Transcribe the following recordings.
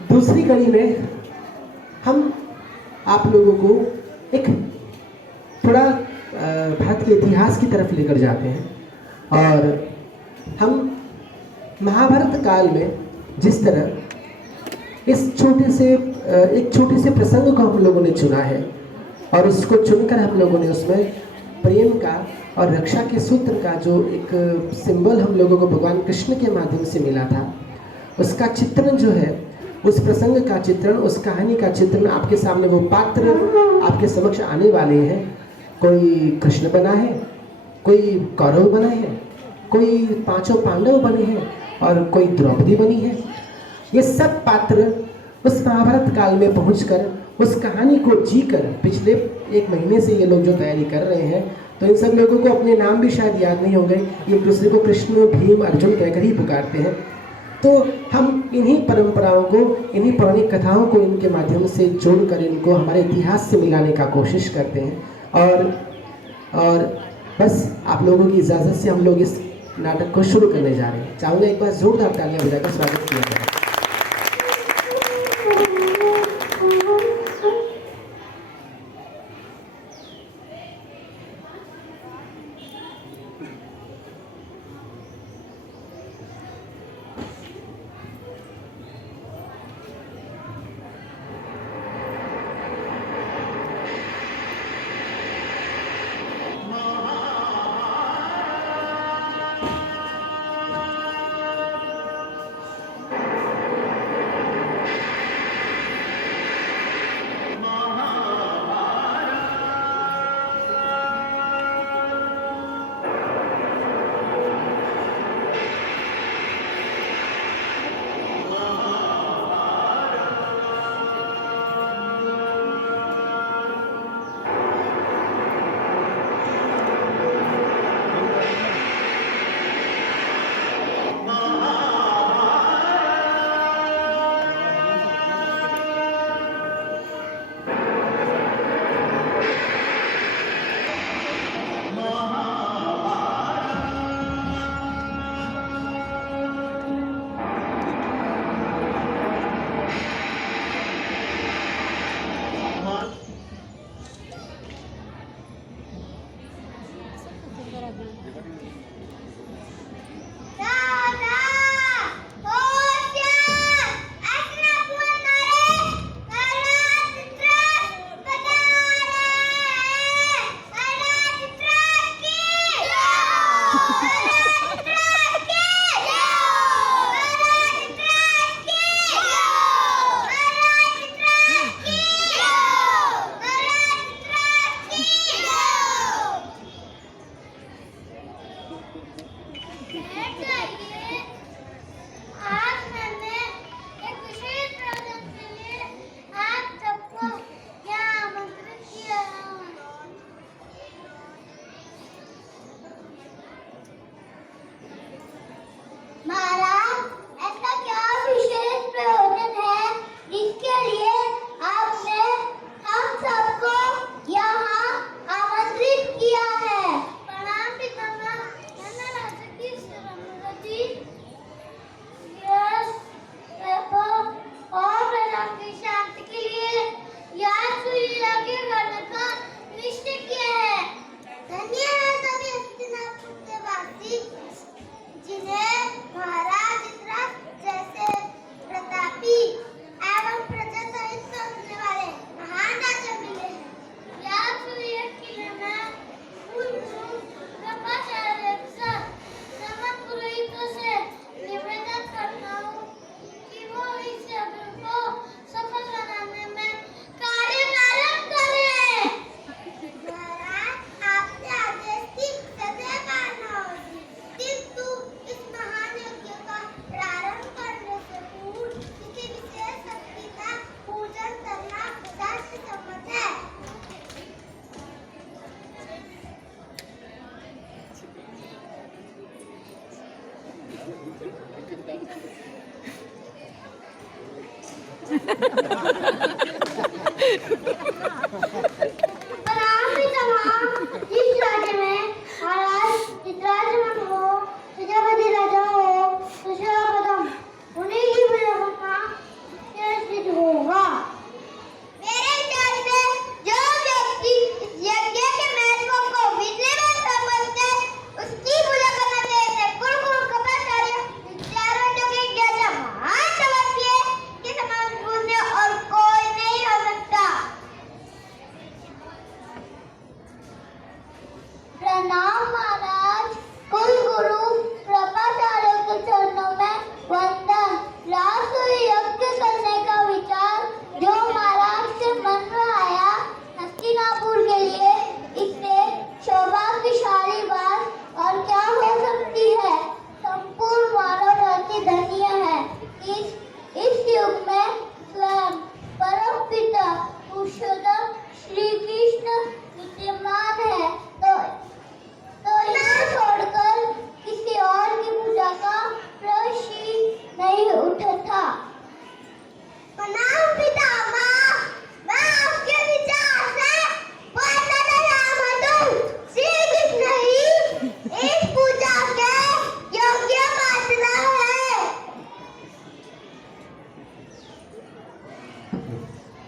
दूसरी कड़ी में हम आप लोगों को एक थोड़ा भारत के इतिहास की तरफ लेकर जाते हैं और हम महाभारत काल में जिस तरह इस एक छोटे से प्रसंग को हम लोगों ने चुना है और उसको चुनकर हम लोगों ने उसमें प्रेम का और रक्षा के सूत्र का जो एक सिंबल हम लोगों को भगवान कृष्ण के माध्यम से मिला था, उसका चित्रण जो है, उस प्रसंग का चित्रण, उस कहानी का चित्रण आपके सामने वो पात्र आपके समक्ष आने वाले हैं। कोई कृष्ण बना है, कोई कौरव बना है, कोई पांचों पांडव बने हैं और कोई द्रौपदी बनी है। ये सब पात्र उस महाभारत काल में पहुंचकर उस कहानी को जीकर पिछले 1 महीने से ये लोग जो तैयारी कर रहे हैं, तो इन सब लोगों को अपने नाम भी शायद याद नहीं होंगे। एक दूसरे को कृष्ण, भीम, अर्जुन कहकर ही पुकारते हैं। तो हम इन्हीं परंपराओं को, इन्हीं पौराणिक कथाओं को इनके माध्यम से जोड़कर इनको हमारे इतिहास से मिलाने का कोशिश करते हैं। और बस आप लोगों की इजाज़त से हम लोग इस नाटक को शुरू करने जा रहे हैं। चाहूँगा एक बार जोरदार तालियां बजाकर स्वागत किया जाए।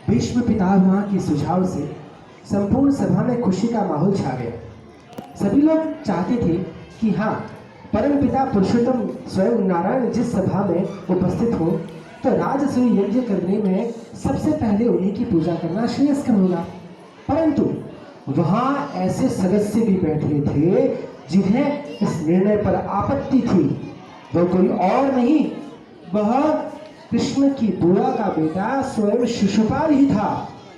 भीष्म पितामह के सुझाव से संपूर्ण सभा में खुशी का माहौल छा गया। सभी लोग चाहते थे कि हाँ, परमपिता पुरुषोत्तम स्वयं नारायण जिस सभा में उपस्थित हो तो राजसूय यज्ञ करने में सबसे पहले उन्हीं की पूजा करना श्रेयस्कर होगा। परंतु वहाँ ऐसे सदस्य भी बैठे थे जिन्हें इस निर्णय पर आपत्ति थी। वो कोई और नहीं, वह कृष्ण की बुआ का बेटा स्वयं शिशुपाल ही था,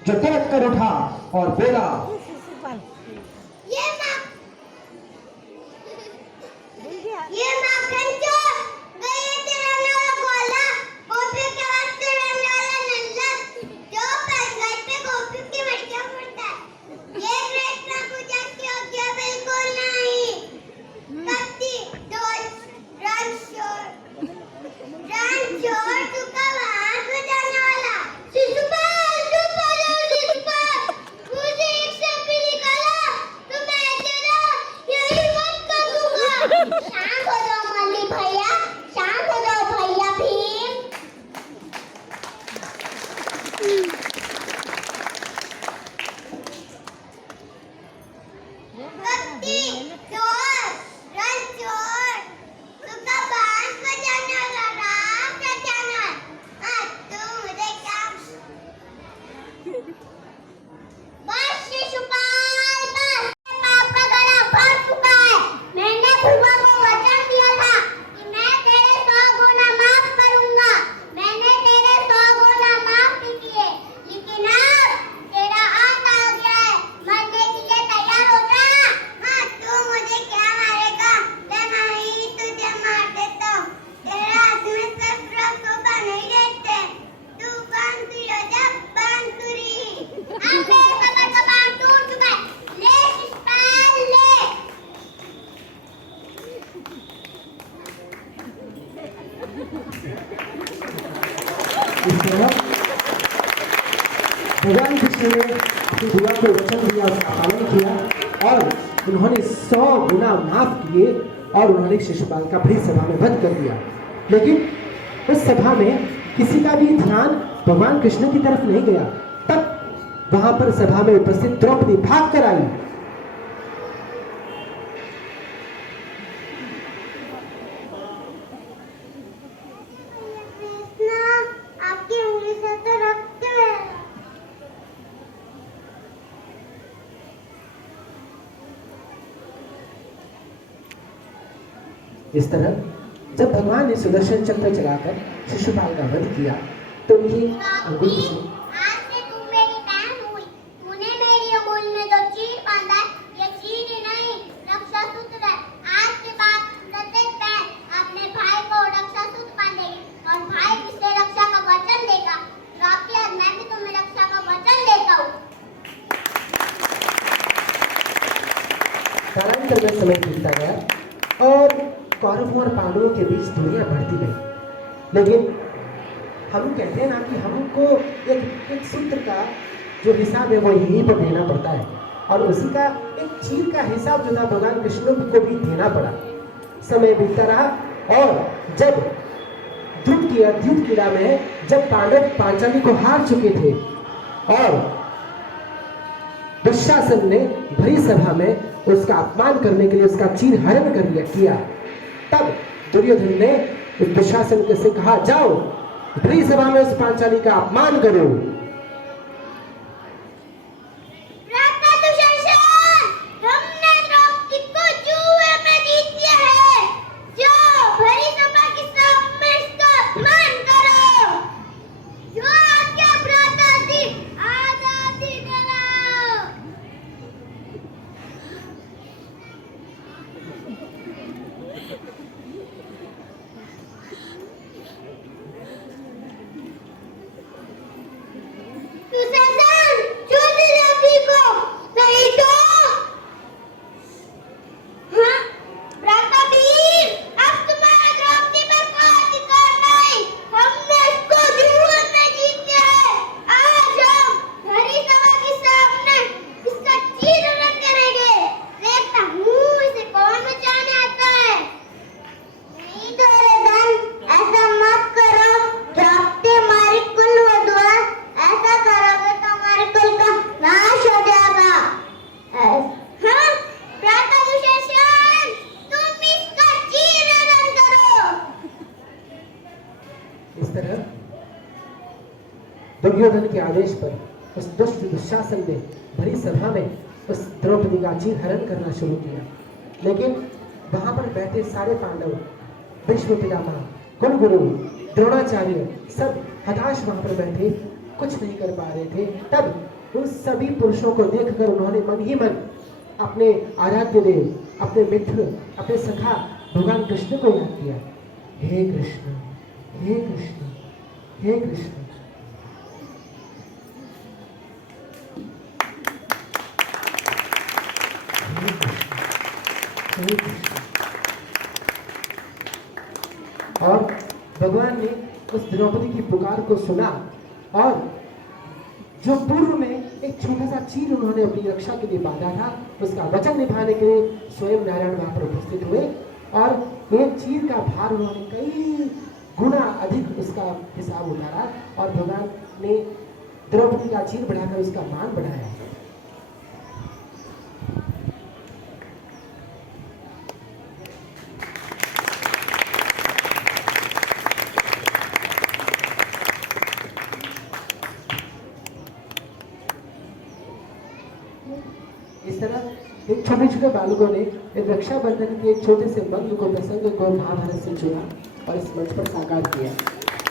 जो तड़क कर उठा और बोला, ये माखन चोर गए तेरा नाला गोला गोपी के वास्ते रहने वाला नल्ला जो घर पे गोपी की मटकियां फोड़ता है। ये कृष्ण पूजा की योग्य बिल्कुल नहीं। कत्ती दोष रण चोर तुका वहां बजाने वाला शिशुपाल तू बोलो शिशुपाल मुझे एक शब्द भी निकाला तो मैं तेरा यही मत कर दूंगा। शांत हो जाओ मल्ली भैया, शांत हो जाओ भैया भीम। कत्ती चोर रण चोर तुका बांस बजाने वाला राम बजाना। आज तू मुझे क्या बस शिशुपाल बस। पाप का गला भर चुका है। मैंने बुआ को वचन दिया था कि मैं तेरे 100 गुना माफ करूंगा। मैंने तेरे 100 गुना माफ भी किए, लेकिन अब तेरा अंत आ गया है। मरने के लिए तैयार हो जा। हाँ, तू मुझे क्या मारेगा? मैं ही तुझे मार देता हूँ। तेरे हाथ में सिर्फ रसोबा नहीं रहते। तू बांसुरी हो जा, बांसुरी। अब मेरे कमर का बांध टूट चुका है। ले शिशुपाल ले। इस तरह भगवान कृष्ण ने अपनी बुआ को वचन दिया, उसका पालन किया और उन्होंने 100 गुना माफ किए और उन्होंने शिशुपाल का बड़ी सभा में वध कर दिया। लेकिन उस सभा में किसी का भी ध्यान भगवान कृष्ण की तरफ नहीं गया। तब वहां पर सभा में उपस्थित द्रौपदी भाग कर आई। आपकी उंगली से तो रक्त है। इस तरह जब भगवान ने सुदर्शन चक्र चलाकर शिशुपाल का वध किया तो उनकी अंगुली से आज से तू मेरी बहन हुई। तूने मेरी अंगुली में जो चीर बांधा है, ये चीर ही नहीं, रक्षा सूत्र है। आज के बाद प्रत्येक बहन अपने भाई को रक्षा सूत्र बांधेगी और भाई जिसे रक्षा का वचन देगा, राखी आज मैं भी तुम्हें रक्षा का वचन देता हूँ। कालांतर में समय बीतता गया और कौरवों और पांडवों के बीच दूरियां बढ़ती गई। लेकिन हम कहते हैं ना कि हमको एक सूत्र का जो हिसाब है वो यहीं पर देना पड़ता है, और उसी का एक चीर का हिसाब जो था भगवान कृष्ण को भी देना पड़ा। समय बीतता रहा और जब द्युत क्रीड़ा में जब पांडव पांचाली को हार चुके थे और दुशासन ने भरी सभा में उसका अपमान करने के लिए उसका चीर हरण किया, तब दुर्योधन ने उस दुशासन से कहा, जाओ भरी सभा में उस पांचाली का अपमान करो। हमने द्रौपदी को जुए में जीत लिया है। जाओ भरी सभा की सब में इसका अपमान करो। जो आज्ञा भ्राता दी आजादी दिलाओ। दुर्योधन के आदेश पर उस दुष्ट दुशासन ने भरी सभा में उस द्रौपदी का चीरहरण करना शुरू किया। लेकिन वहां पर बैठे सारे पांडव, भीष्म पितामह, कुलगुरु, द्रोणाचार्य सब हताश वहां पर बैठे, कुछ नहीं कर पा रहे थे। तब उन सभी पुरुषों को देखकर उन्होंने मन ही मन अपने आराध्य देव, अपने मित्र, अपने सखा भगवान कृष्ण को याद किया। हे कृष्ण, हे कृष्ण, हे कृष्ण। और भगवान ने उस द्रौपदी की पुकार को सुना और जो पूर्व में एक छोटा सा चीर उन्होंने अपनी रक्षा के लिए बांधा था, उसका वचन निभाने के लिए स्वयं नारायण वहां पर उपस्थित हुए और एक चीर का भार उन्होंने कई गुना अधिक उसका हिसाब उतारा और भगवान ने द्रौपदी का चीर बढ़ाकर उसका मान बढ़ाया। इस तरह एक छोटे छोटे बालकों ने एक रक्षाबंधन के एक छोटे से मंत्र को, प्रसंग को महाभारत से चुना और इस मंच पर साकार किया।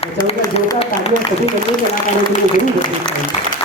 मैं चाहूँगा जोरदार तालियां सभी बच्चे कलाकारों के लिए जरूर देनी चाहिए।